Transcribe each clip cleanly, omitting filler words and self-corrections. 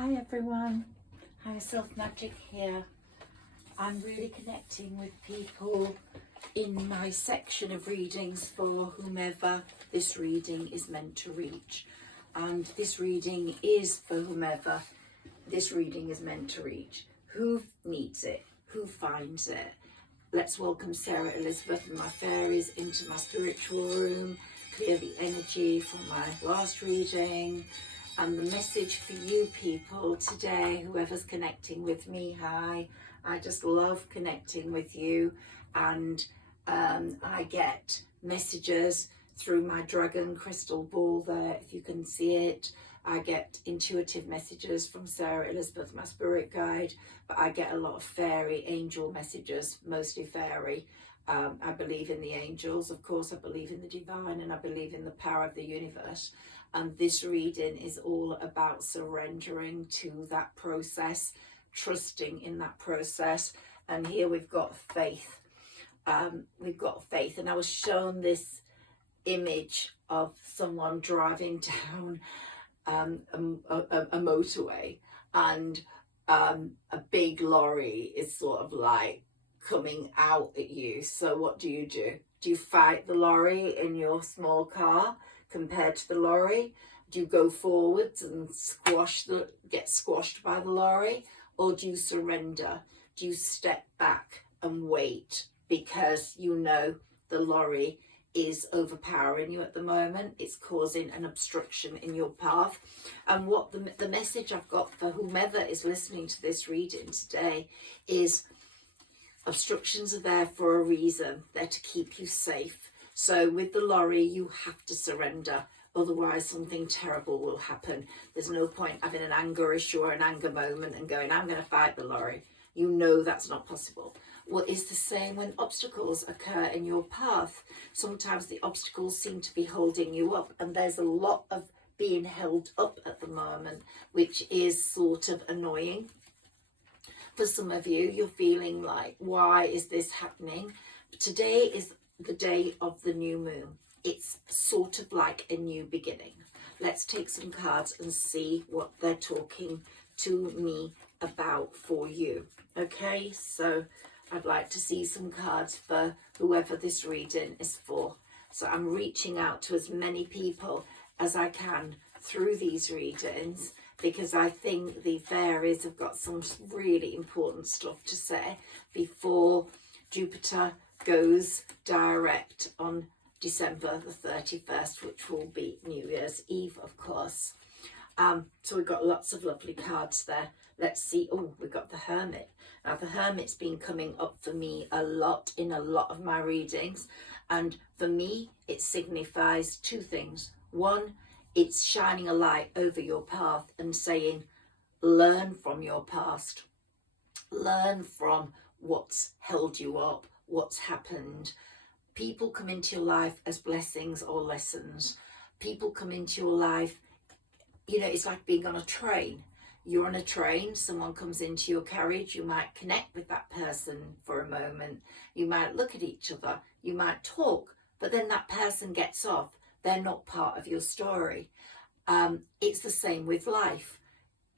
Hi everyone, Higherself Magic here. I'm really connecting with people in my section of readings for whomever this reading is meant to reach. And this reading is for whomever this reading is meant to reach. Who needs it? Who finds it? Let's welcome Sarah Elizabeth and my fairies into my spiritual room, clear the energy from my last reading. And the message for you people today, whoever's connecting with me, hi. I just love connecting with you, and I get messages through my dragon crystal ball there, if you can see it. I get intuitive messages from Sarah Elizabeth, my spirit guide, but I get a lot of fairy angel messages, mostly fairy. I believe in the angels, of course. I believe in the divine, and I believe in the power of the universe. And this reading is all about surrendering to that process, trusting in that process. And here we've got faith. We've got faith. And I was shown this image of someone driving down a motorway, and a big lorry is sort of like coming out at you. So what do? Do you fight the lorry in your small car compared to the lorry? Do you go forwards and get squashed by the lorry, or do you surrender? Do you step back and wait because you know the lorry is overpowering you at the moment? It's causing an obstruction in your path. And what the message I've got for whomever is listening to this reading today is, obstructions are there for a reason. They're to keep you safe. So with the lorry, you have to surrender. Otherwise, something terrible will happen. There's no point having an anger issue or an anger moment and going, I'm going to fight the lorry. You know that's not possible. Well, it's the same when obstacles occur in your path. Sometimes the obstacles seem to be holding you up, and there's a lot of being held up at the moment, which is sort of annoying. For some of you, you're feeling like, why is this happening? Today is the day of the new moon. It's sort of like a new beginning. Let's take some cards and see what they're talking to me about for you. Okay, so I'd like to see some cards for whoever this reading is for. So I'm reaching out to as many people as I can through these readings, because I think the fairies have got some really important stuff to say before Jupiter goes direct on December the 31st, which will be New Year's Eve, of course. So we've got lots of lovely cards there. Let's see. Oh, we've got the Hermit. Now, the Hermit's been coming up for me a lot in a lot of my readings. And for me, it signifies two things. One, it's shining a light over your path and saying, learn from your past. Learn from what's held you up, what's happened. People come into your life as blessings or lessons. People come into your life, you know, it's like being on a train. You're on a train, someone comes into your carriage, you might connect with that person for a moment. You might look at each other, you might talk, but then that person gets off. They're not part of your story. It's the same with life.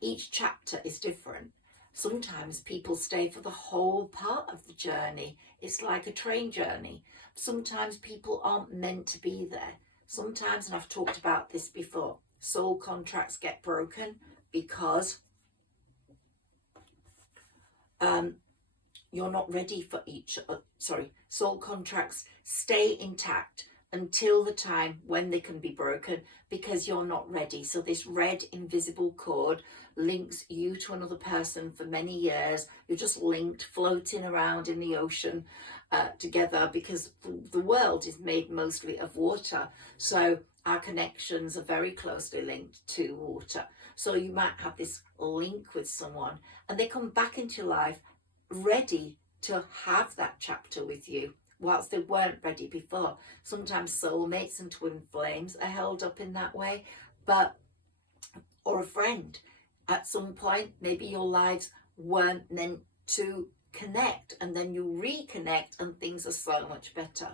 Each chapter is different. Sometimes people stay for the whole part of the journey. It's like a train journey. Sometimes people aren't meant to be there. Sometimes, and I've talked about this before, soul contracts get broken because you're not ready for each other. Soul contracts stay intact until the time when they can be broken, because you're not ready. So this red invisible cord links you to another person for many years. You're just linked, floating around in the ocean together, because the world is made mostly of water. So our connections are very closely linked to water. So you might have this link with someone and they come back into your life ready to have that chapter with you, whilst they weren't ready before. Sometimes soulmates and twin flames are held up in that way, or a friend. At some point, maybe your lives weren't meant to connect, and then you reconnect and things are so much better.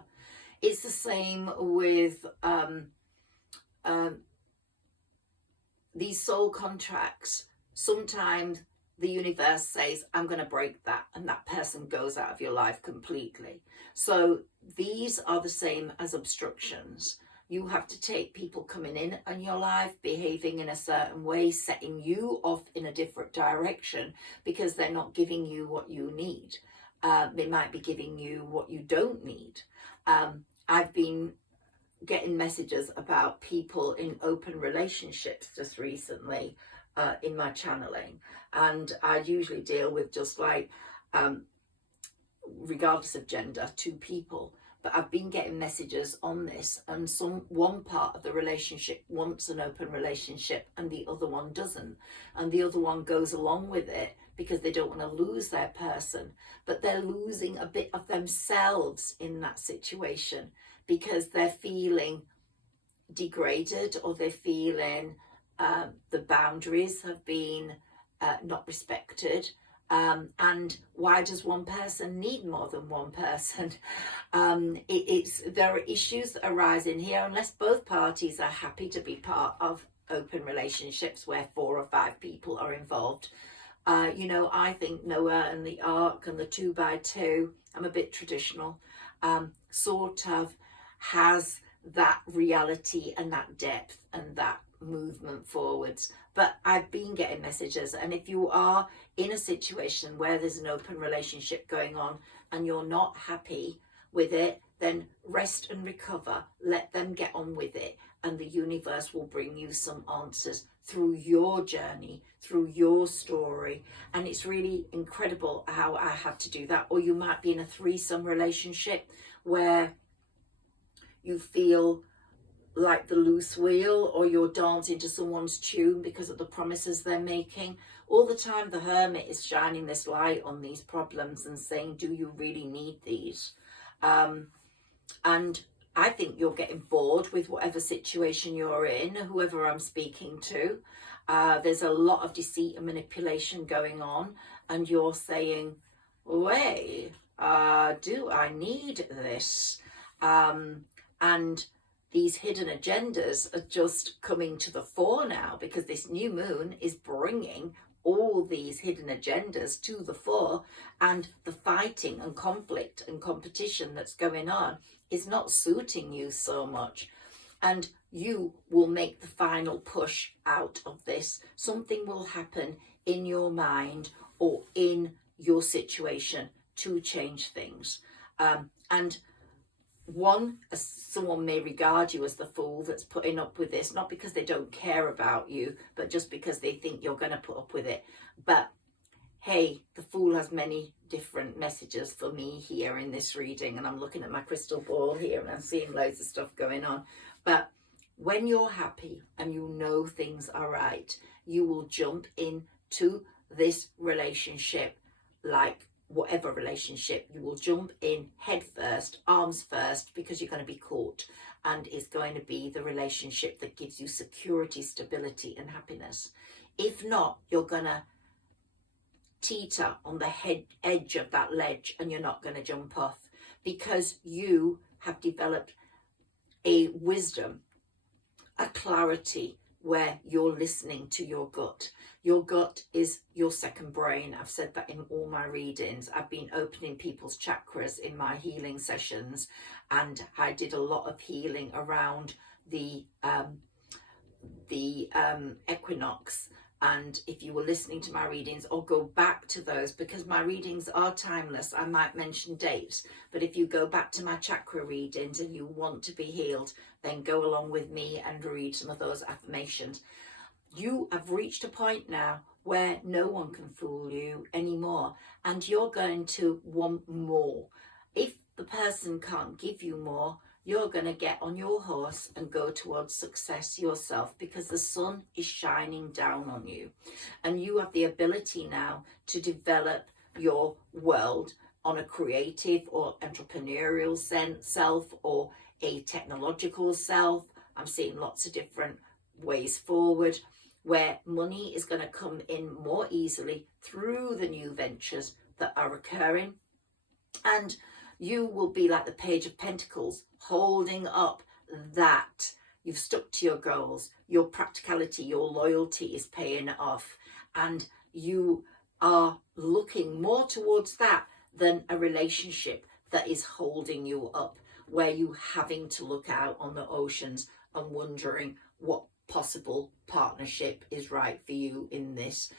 It's the same with these soul contracts sometimes the universe says, I'm going to break that, and that person goes out of your life completely. So these are the same as obstructions. You have to take people coming in your life, behaving in a certain way, setting you off in a different direction because they're not giving you what you need. They might be giving you what you don't need. I've been getting messages about people in open relationships just recently in my channeling, and I usually deal with just like regardless of gender, two people, but I've been getting messages on this, and one part of the relationship wants an open relationship and the other one doesn't, and the other one goes along with it because they don't want to lose their person, but they're losing a bit of themselves in that situation because they're feeling degraded, or they're feeling the boundaries have been not respected. And why does one person need more than one person? There are issues that arise in here unless both parties are happy to be part of open relationships where 4 or 5 people are involved. I think Noah and the Ark and the 2x2, I'm a bit traditional, sort of has that reality and that depth and that movement forwards. But I've been getting messages, and if you are in a situation where there's an open relationship going on and you're not happy with it, then rest and recover, let them get on with it, and the universe will bring you some answers through your journey, through your story. And it's really incredible how I had to do that. Or you might be in a threesome relationship where you feel like the loose wheel, or you're dancing to someone's tune because of the promises they're making. All the time the Hermit is shining this light on these problems and saying, do you really need these? And I think you're getting bored with whatever situation you're in, whoever I'm speaking to. There's a lot of deceit and manipulation going on, and you're saying, wait, do I need this? And these hidden agendas are just coming to the fore now, because this new moon is bringing all these hidden agendas to the fore, and the fighting and conflict and competition that's going on is not suiting you so much. And you will make the final push out of this. Something will happen in your mind or in your situation to change things. And someone may regard you as the fool that's putting up with this, not because they don't care about you, but just because they think you're going to put up with it. But hey, the fool has many different messages for me here in this reading, and I'm looking at my crystal ball here and I'm seeing loads of stuff going on. But when you're happy and you know things are right, you will jump into this relationship, like whatever relationship, you will jump in head first, arms first, because you're going to be caught, and it's going to be the relationship that gives you security, stability and happiness. If not, you're going to teeter on the edge of that ledge, and you're not going to jump off, because you have developed a wisdom, a clarity, where you're listening to your gut. Your gut is your second brain. I've said that in all my readings. I've been opening people's chakras in my healing sessions, and I did a lot of healing around the equinox. And if you were listening to my readings, or go back to those, because my readings are timeless, I might mention dates, but if you go back to my chakra readings and you want to be healed, then go along with me and read some of those affirmations. You have reached a point now where no one can fool you anymore, and you're going to want more. If the person can't give you more, you're going to get on your horse and go towards success yourself, because the sun is shining down on you, and you have the ability now to develop your world on a creative or entrepreneurial self, or a technological self. I'm seeing lots of different ways forward where money is going to come in more easily through the new ventures that are occurring, and you will be like the Page of Pentacles, holding up that you've stuck to your goals, your practicality, your loyalty is paying off, and you are looking more towards that than a relationship that is holding you up, where you having to look out on the oceans and wondering what possible partnership is right for you in this,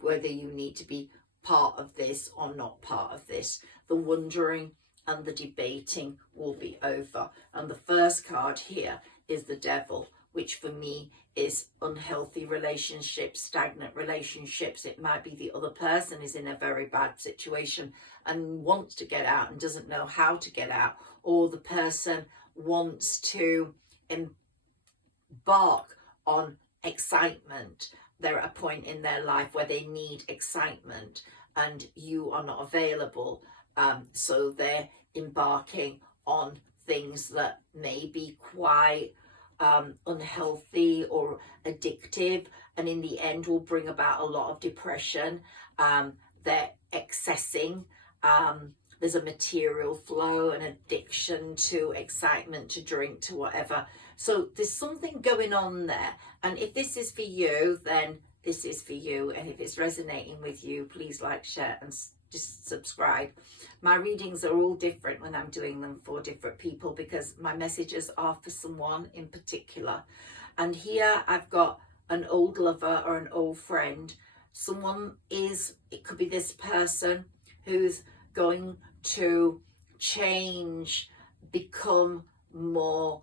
whether you need to be part of this or not part of this. The wondering and the debating will be over. And the first card here is the Devil, which for me is unhealthy relationships, stagnant relationships. It might be the other person is in a very bad situation and wants to get out and doesn't know how to get out, or the person wants to embark on excitement. They're at a point in their life where they need excitement and you are not available, so they're embarking on things that may be quite unhealthy or addictive, and in the end will bring about a lot of depression. They're accessing, there's a material flow, an addiction to excitement, to drink, to whatever. So there's something going on there, and if this is for you, then this is for you. And if it's resonating with you, please like, share and just subscribe. My readings are all different when I'm doing them for different people, because my messages are for someone in particular. And here I've got an old lover or an old friend. Someone is, it could be this person who's going to change, become more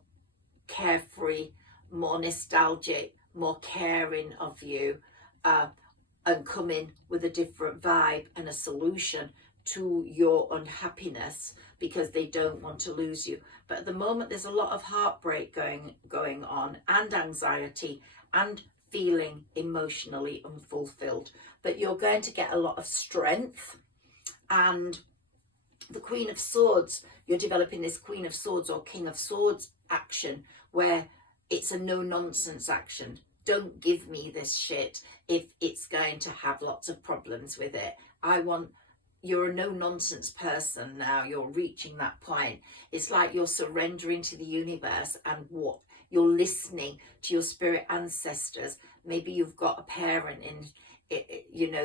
carefree, more nostalgic, more caring of you, and come in with a different vibe and a solution to your unhappiness, because they don't want to lose you. But at the moment there's a lot of heartbreak going on, and anxiety, and feeling emotionally unfulfilled. But you're going to get a lot of strength. And the Queen of Swords, you're developing this Queen of Swords or King of Swords action, where it's a no-nonsense action. Don't give me this shit if it's going to have lots of problems with it. You're a no-nonsense person now. You're reaching that point. It's like you're surrendering to the universe, and what you're listening to your spirit ancestors. Maybe you've got a parent in,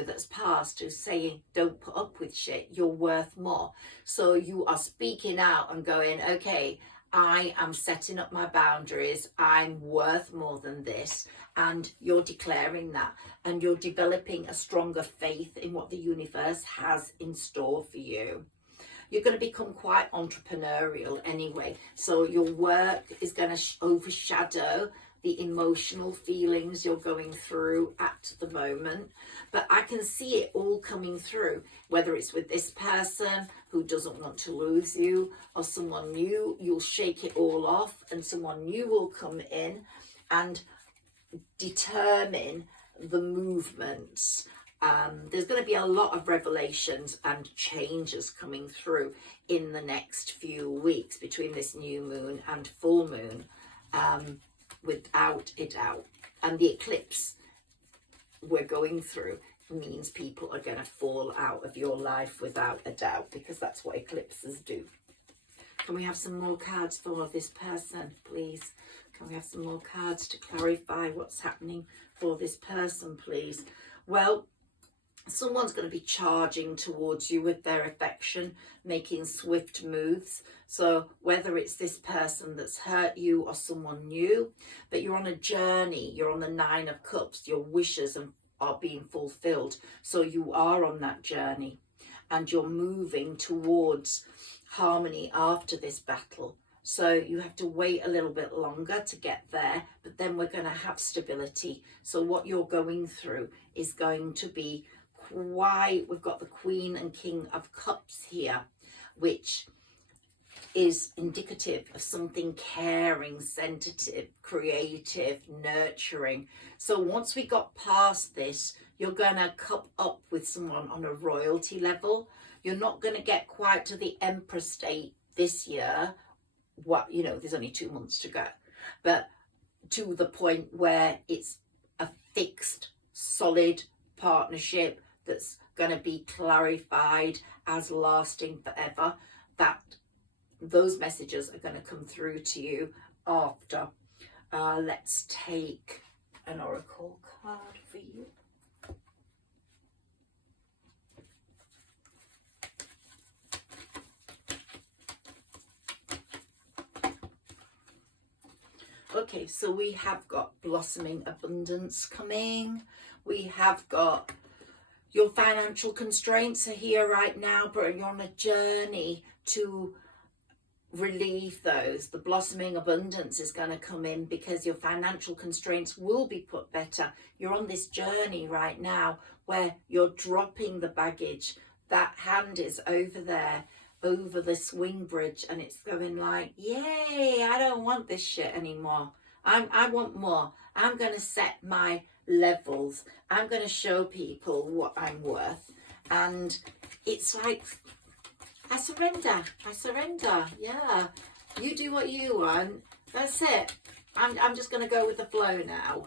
that's passed, who's saying, don't put up with shit. You're worth more. So you are speaking out and going, okay, I am setting up my boundaries. I'm worth more than this. And you're declaring that, and you're developing a stronger faith in what the universe has in store for you. You're going to become quite entrepreneurial anyway. So your work is going to overshadow the emotional feelings you're going through at the moment. But I can see it all coming through, whether it's with this person who doesn't want to lose you, or someone new. You'll shake it all off, and someone new will come in and determine the movements. There's going to be a lot of revelations and changes coming through in the next few weeks between this new moon and full moon, without a doubt. And the eclipse we're going through means people are going to fall out of your life without a doubt, because that's what eclipses do. Can we have some more cards for this person, please? Can we have some more cards to clarify what's happening for this person, please? Well, someone's going to be charging towards you with their affection, making swift moves. So whether it's this person that's hurt you or someone new, but you're on a journey, you're on the Nine of Cups, your wishes are being fulfilled. So you are on that journey, and you're moving towards harmony after this battle. So you have to wait a little bit longer to get there, but then we're going to have stability. So what you're going through is going to be quite, we've got the Queen and King of Cups here, which is indicative of something caring, sensitive, creative, nurturing. So once we got past this, you're going to cup up with someone on a royalty level. You're not going to get quite to the Empress state this year. There's only 2 months to go, but to the point where it's a fixed, solid partnership that's going to be clarified as lasting forever. That those messages are going to come through to you after Let's take an oracle card for you. Okay, so we have got blossoming abundance coming. We have got your financial constraints are here right now, but you're on a journey to relieve those. The blossoming abundance is going to come in because your financial constraints will be put better. You're on this journey right now where you're dropping the baggage. That hand is over there, over the swing bridge, and it's going like, yay, I don't want this shit anymore. I want more. I'm going to set my levels. I'm going to show people what I'm worth. And it's like, I surrender. Yeah, you do what you want. That's it. I'm just going to go with the flow now.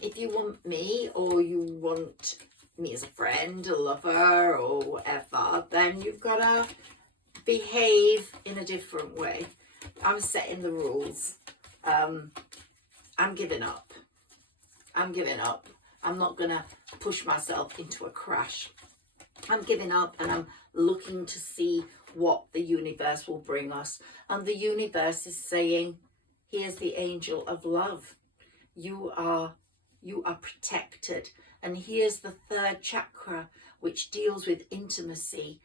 If you want me, or you want me as a friend, a lover, or whatever, then you've got to behave in a different way. I'm setting the rules. I'm giving up. I'm not going to push myself into a crash. I'm giving up, and I'm looking to see what the universe will bring us. And the universe is saying, here's the angel of love. You are protected. And here's the third chakra, which deals with intimacy,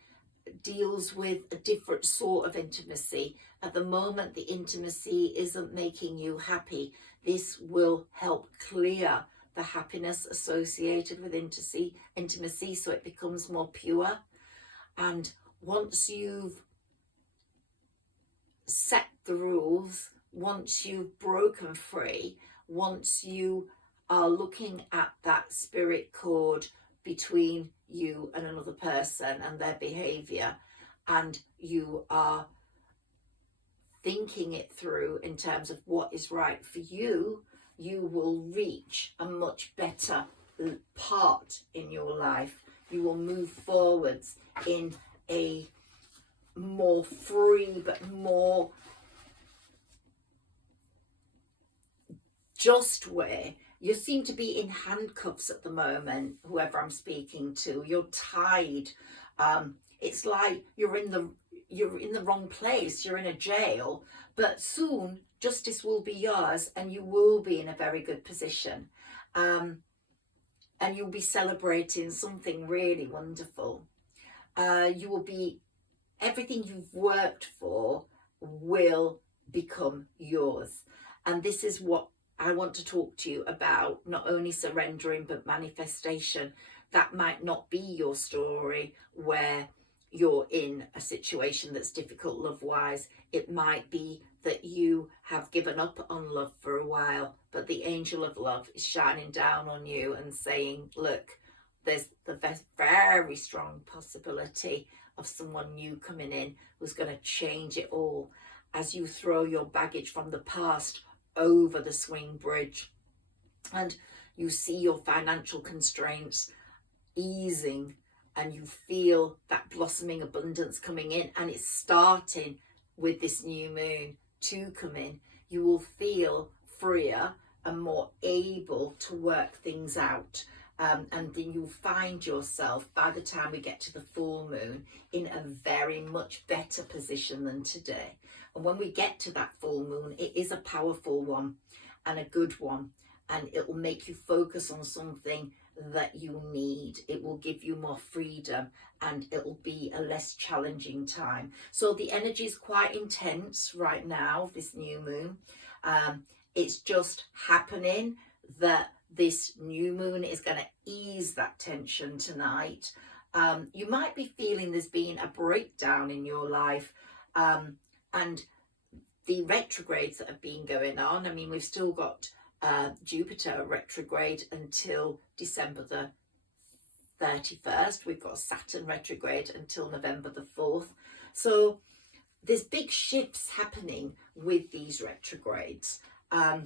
deals with a different sort of intimacy. At the moment, the intimacy isn't making you happy. This will help clear the happiness associated with intimacy, so it becomes more pure. And once you've set the rules, once you've broken free, once you are looking at that spirit cord between you and another person and their behavior, and you are thinking it through in terms of what is right for you, you will reach a much better part in your life. You will move forwards in a more free but more just way. You seem to be in handcuffs at the moment, whoever I'm speaking to. You're tied. It's like you're in the wrong place. You're in a jail, but soon justice will be yours, and you will be in a very good position. And you'll be celebrating something really wonderful. You will be, everything you've worked for will become yours. And this is what I want to talk to you about, not only surrendering, but manifestation. That might not be your story where you're in a situation that's difficult love-wise. It might be that you have given up on love for a while, but the angel of love is shining down on you and saying, look, there's the very strong possibility of someone new coming in who's going to change it all as you throw your baggage from the past over the swing bridge, and you see your financial constraints easing, and you feel that blossoming abundance coming in, and it's starting with this new moon to come in. You will feel freer and more able to work things out, and then you'll find yourself, by the time we get to the full moon, in a very much better position than today. And when we get to that full moon, it is a powerful one and a good one, and it will make you focus on something that you need. It will give you more freedom, and it will be a less challenging time. So the energy is quite intense right now, this new moon. It's just happening that this new moon is going to ease that tension tonight. You might be feeling there's been a breakdown in your life, and the retrogrades that have been going on. I mean, we've still got Jupiter retrograde until December the 31st. We've got Saturn retrograde until November the 4th. So there's big shifts happening with these retrogrades. But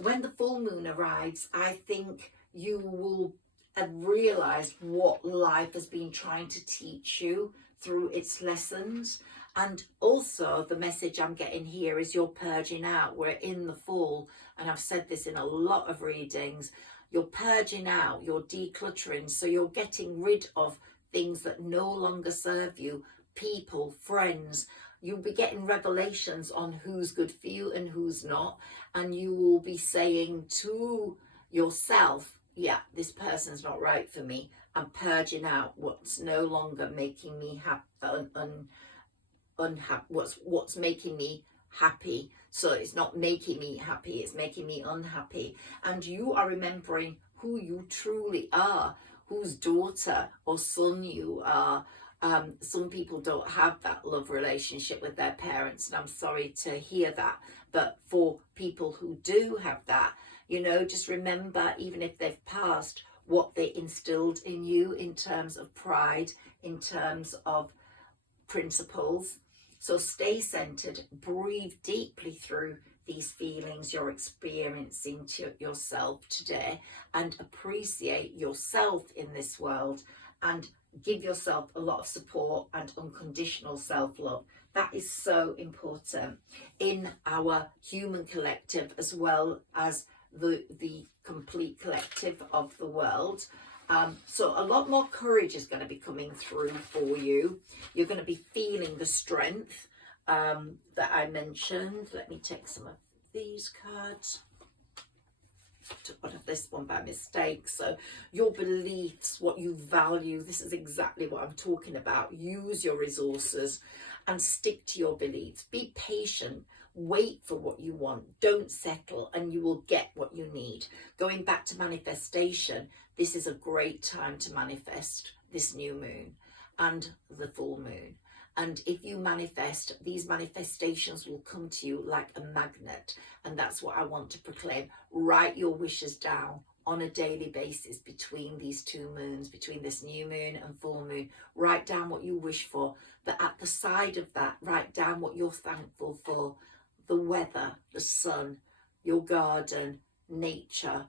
when the full moon arrives, I think you will have realised what life has been trying to teach you through its lessons. And also the message I'm getting here is you're purging out. We're in the fall, and I've said this in a lot of readings. You're purging out, you're decluttering, so you're getting rid of things that no longer serve you, people, friends. You'll be getting revelations on who's good for you and who's not, and you will be saying to yourself, yeah, this person's not right for me. I'm purging out what's no longer making me happy, unhappy, what's making me happy. So it's not making me happy, it's making me unhappy. And you are remembering who you truly are, whose daughter or son you are. Some people don't have that love relationship with their parents, and I'm sorry to hear that. But for people who do have that, you know, just remember, even if they've passed, what they instilled in you in terms of pride, in terms of principles. So stay centered, breathe deeply through these feelings you're experiencing to yourself today, and appreciate yourself in this world, and give yourself a lot of support and unconditional self-love. That is so important in our human collective, as well as the complete collective of the world. So a lot more courage is going to be coming through for you. You're going to be feeling the strength that I mentioned. Let me take some of these cards. Took one of this one by mistake. So your beliefs, what you value, this is exactly what I'm talking about. Use your resources and stick to your beliefs. Be patient. Wait for what you want. Don't settle, and you will get what you need. Going back to manifestation, this is a great time to manifest this new moon and the full moon. And if you manifest, these manifestations will come to you like a magnet. And that's what I want to proclaim. Write your wishes down on a daily basis between these two moons, between this new moon and full moon. Write down what you wish for. But at the side of that, write down what you're thankful for. The weather, the sun, your garden, nature,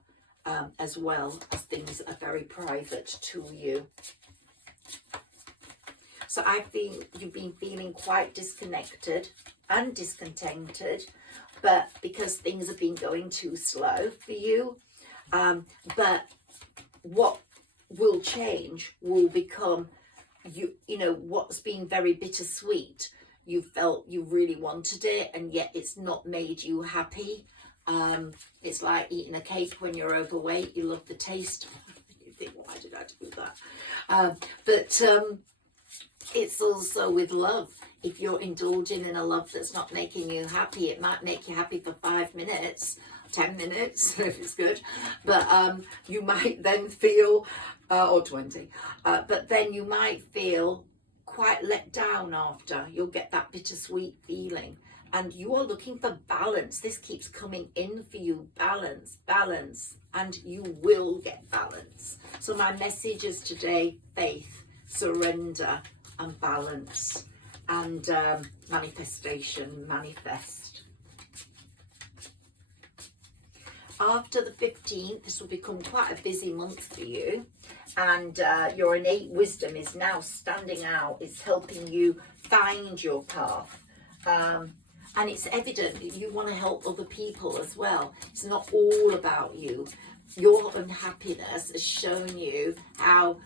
as well as things that are very private to you. So you've been feeling quite disconnected and discontented, but because things have been going too slow for you. But what will change will become, you know, what's been very bittersweet. You felt you really wanted it, and yet it's not made you happy. It's like eating a cake when you're overweight. You love the taste. You think, why did I do that? But it's also with love. If you're indulging in a love that's not making you happy, it might make you happy for 5 minutes, 10 minutes, if it's good. But you might then feel, or 20, but then you might feel quite let down after. You'll get that bittersweet feeling, and you are looking for balance. This keeps coming in for you. Balance, and you will get balance. So my message is today: faith, surrender, and balance, and manifestation. Manifest. After the 15th, this will become quite a busy month for you, and your innate wisdom is now standing out. It's helping you find your path, and it's evident that you want to help other people as well. It's not all about you. Your unhappiness has shown you how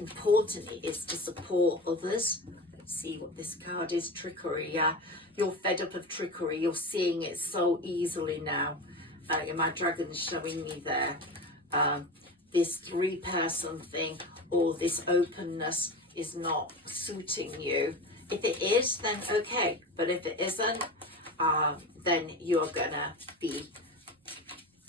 important it is to support others. Let's see what this card is. Trickery. Yeah, you're fed up of trickery. You're seeing it so easily now. My dragon's showing me there. This 3-person thing, or this openness, is not suiting you. If it is, then okay. But if it isn't, then you're gonna be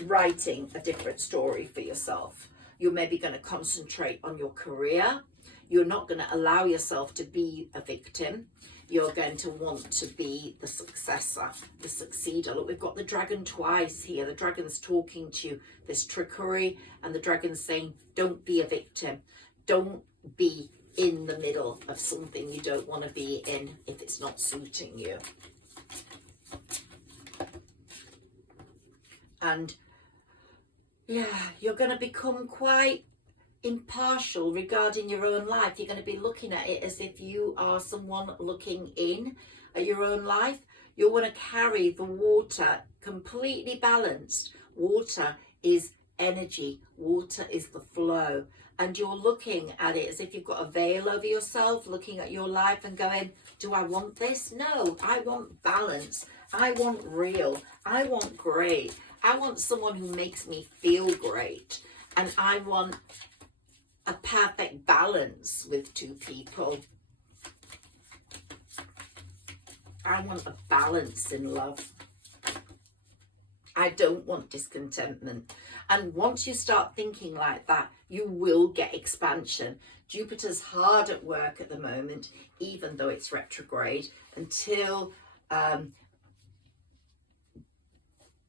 writing a different story for yourself. You're maybe going to concentrate on your career. You're not going to allow yourself to be a victim. You're going to want to be the successor, the succeeder. Look, we've got the dragon twice here. The dragon's talking to you. There's trickery, and the dragon's saying, don't be a victim. Don't be in the middle of something you don't want to be in if it's not suiting you. And yeah, you're going to become quite impartial regarding your own life. You're going to be looking at it as if you are someone looking in at your own life. You want to carry the water completely balanced. Water is energy. Water is the flow. And you're looking at it as if you've got a veil over yourself, looking at your life and going, do I want this? No, I want balance. I want real. I want great. I want someone who makes me feel great. And I want a perfect balance with two people. I want a balance in love. I don't want discontentment. And once you start thinking like that, you will get expansion. Jupiter's hard at work at the moment, even though it's retrograde, until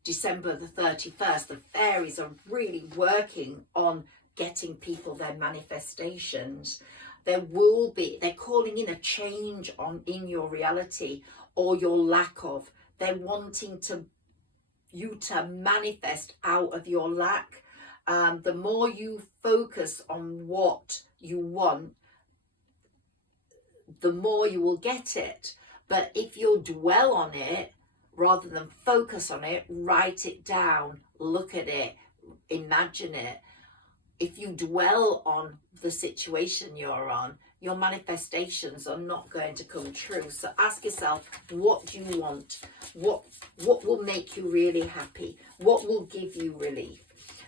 December the 31st. The fairies are really working on getting people their manifestations. There will be, they're calling in a change in your reality or your lack of. They're wanting you to manifest out of your lack. The more you focus on what you want, the more you will get it. But if you dwell on it rather than focus on it, write it down, look at it, imagine it. If you dwell on the situation you're on, your manifestations are not going to come true. So ask yourself, what do you want? What will make you really happy? What will give you relief?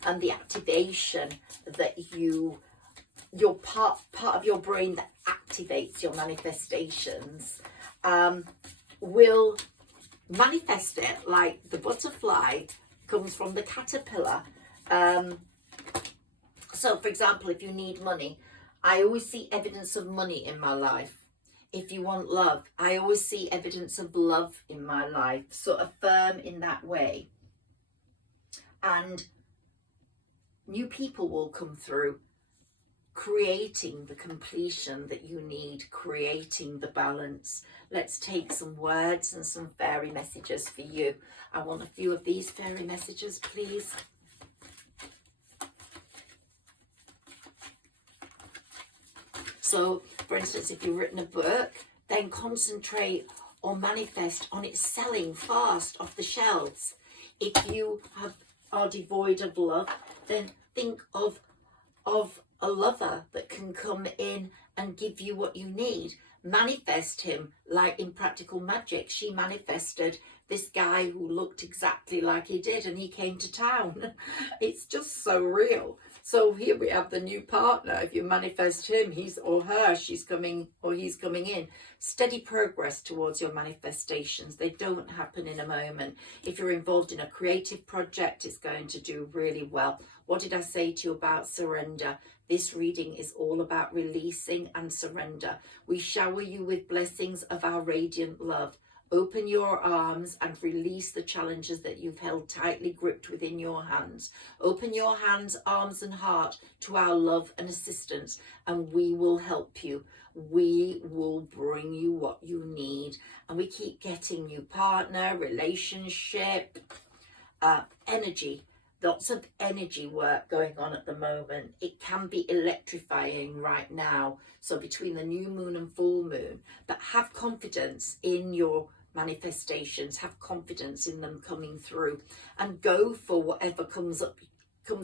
And the activation that your part of your brain that activates your manifestations will manifest it, like the butterfly comes from the caterpillar. So for example, if you need money, I always see evidence of money in my life. If you want love, I always see evidence of love in my life. So affirm in that way. And new people will come through, creating the completion that you need, creating the balance. Let's take some words and some fairy messages for you. I want a few of these fairy messages, please. So, for instance, if you've written a book, then concentrate or manifest on it selling fast off the shelves. If you are devoid of love, then think of a lover that can come in and give you what you need. Manifest him, like in Practical Magic. She manifested this guy who looked exactly like he did, and he came to town. It's just so real. So here we have the new partner. If you manifest him, he's or her, she's coming or he's coming in. Steady progress towards your manifestations. They don't happen in a moment. If you're involved in a creative project, it's going to do really well. What did I say to you about surrender? This reading is all about releasing and surrender. We shower you with blessings of our radiant love. Open your arms and release the challenges that you've held tightly gripped within your hands. Open your hands, arms and heart to our love and assistance, and we will help you. We will bring you what you need. And we keep getting new partner, relationship, energy. Lots of energy work going on at the moment. It can be electrifying right now. So between the new moon and full moon, but have confidence in your manifestations, have confidence in them coming through, and go for whatever comes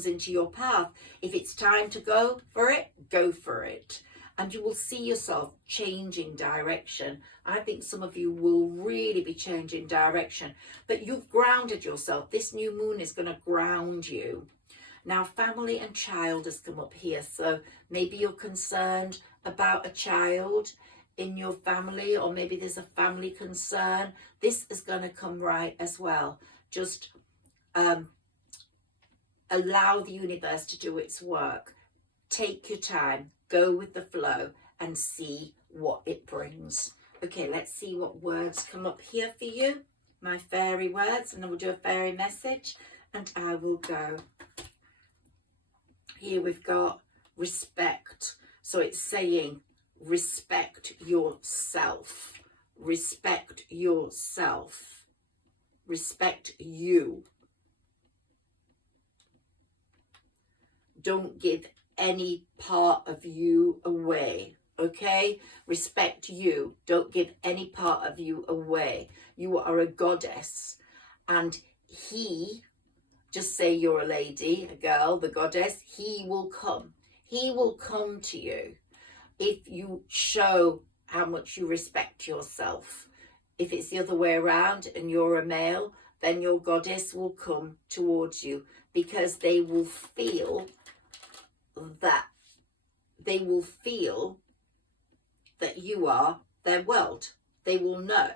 into your path. If it's time to go for it, go for it. And you will see yourself changing direction. I think some of you will really be changing direction, but you've grounded yourself. This new moon is going to ground you. Now, family and child has come up here. So maybe you're concerned about a child in your family, or maybe there's a family concern. This is going to come right as well. Just allow the universe to do its work. Take your time, go with the flow, and see what it brings. Okay, let's see what words come up here for you. My fairy words, and then we'll do a fairy message, and I will go. Here we've got respect. So it's saying respect yourself. Respect yourself. Respect you. Don't give any part of you away. Okay, respect you. Don't give any part of you away. You are a goddess, and he, just say you're a lady, a girl, the goddess, he will come. He will come to you if you show how much you respect yourself. If it's the other way around and you're a male, then your goddess will come towards you, because they will feel that you are their world. They will know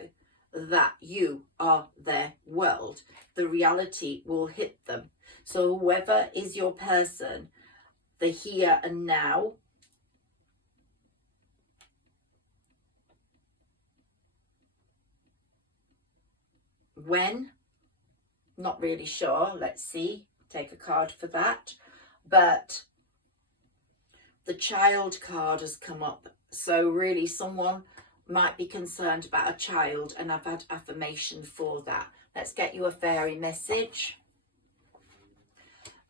that you are their world. The reality will hit them. So whoever is your person, the here and now, when, not really sure, let's see, take a card for that, but the child card has come up. So really someone might be concerned about a child, and I've had affirmation for that. Let's get you a fairy message.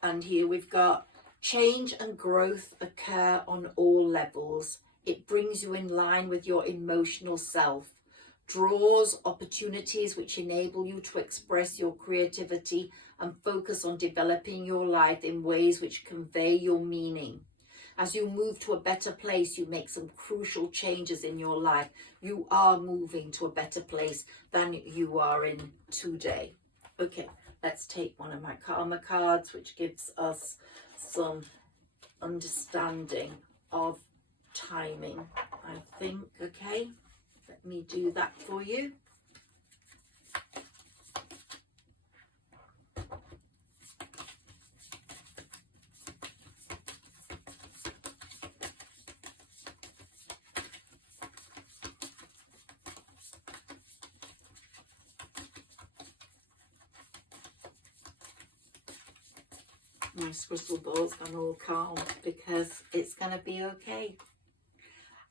And here we've got change and growth occur on all levels. It brings you in line with your emotional self, draws opportunities which enable you to express your creativity and focus on developing your life in ways which convey your meaning. As you move to a better place, you make some crucial changes in your life. You are moving to a better place than you are in today. Okay, let's take one of my karma cards, which gives us some understanding of timing, I think. Okay, let me do that for you. My crystal ball's gone all calm, because it's going to be okay.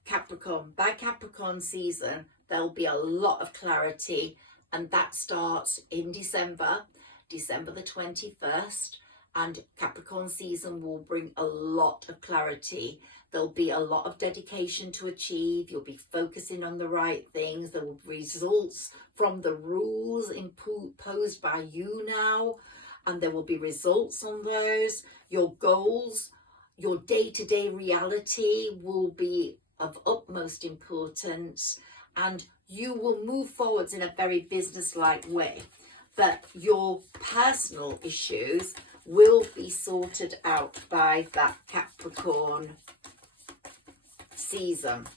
Capricorn, by Capricorn season, there'll be a lot of clarity, and that starts in December the 21st, and Capricorn season will bring a lot of clarity. There'll be a lot of dedication to achieve. You'll be focusing on the right things. There will be results from the rules imposed by you now, and there will be results on those. Your goals, your day-to-day reality will be of utmost importance, and you will move forwards in a very business-like way. But your personal issues will be sorted out by that Capricorn season.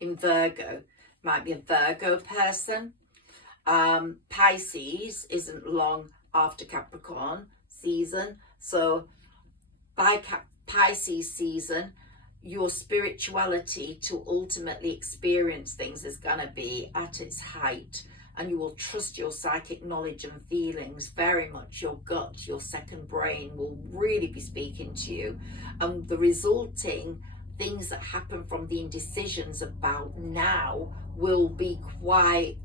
In Virgo, might be a Virgo person. Pisces isn't long after Capricorn season, so by Pisces season, your spirituality to ultimately experience things is going to be at its height, and you will trust your psychic knowledge and feelings very much. Your gut, your second brain will really be speaking to you, and the resulting things that happen from the indecisions about now will be quite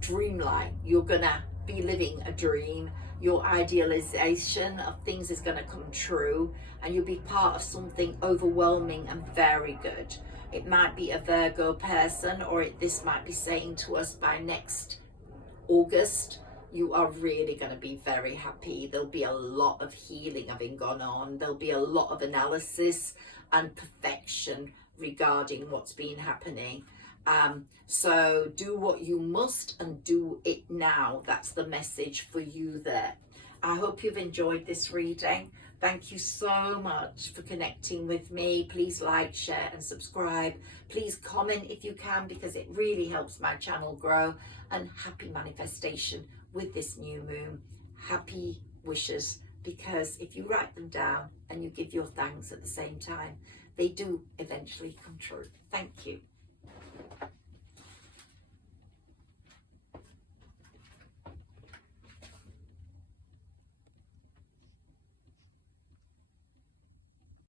dreamlike. You're gonna be living a dream. Your idealization of things is going to come true, and you'll be part of something overwhelming and very good. It might be a Virgo person, or this might be saying to us by next August, you are really going to be very happy. There'll be a lot of healing having gone on. There'll be a lot of analysis and perfection regarding what's been happening. So do what you must, and do it now. That's the message for you there. I hope you've enjoyed this reading. Thank you so much for connecting with me. Please like, share and subscribe. Please comment if you can, because it really helps my channel grow. And happy manifestation with this new moon. Happy wishes, because if you write them down and you give your thanks at the same time, they do eventually come true. Thank you.